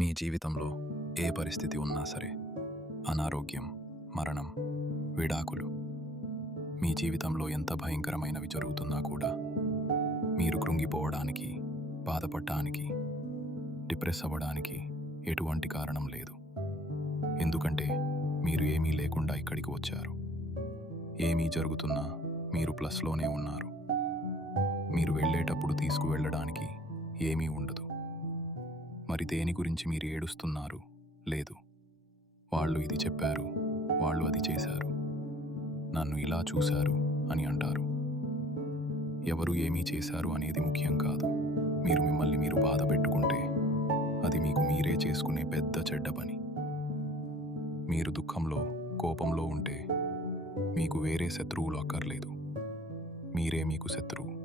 మీ జీవితంలో ఏ పరిస్థితి ఉన్నా సరే, అనారోగ్యం, మరణం, విడాకులు, మీ జీవితంలో ఎంత భయంకరమైనవి జరుగుతున్నా కూడా మీరు కృంగిపోవడానికి, బాధపడటానికి, డిప్రెస్ అవ్వడానికి ఎటువంటి కారణం లేదు. ఎందుకంటే మీరు ఏమీ లేకుండా ఇక్కడికి వచ్చారు. ఏమీ జరుగుతున్నా మీరు ప్లస్లోనే ఉన్నారు. మీరు వెళ్ళేటప్పుడు తీసుకువెళ్ళడానికి ఏమీ ఉండదు. మరి దేని గురించి మీరు ఏడుస్తున్నారు? లేదు. వాళ్ళు ఇది చెప్పారు, వాళ్ళు అది చేశారు, నన్ను ఇలా చూశారు అని అంటారు. ఎవరు ఏమీ చేశారు అనేది ముఖ్యం కాదు. మీరు మిమ్మల్ని మీరు బాధ పెట్టుకుంటే అది మీకు మీరే చేసుకునే పెద్ద చెడ్డ పని. మీరు దుఃఖంలో, కోపంలో ఉంటే మీకు వేరే శత్రువులు అక్కర్లేదు. మీరే మీకు శత్రువు.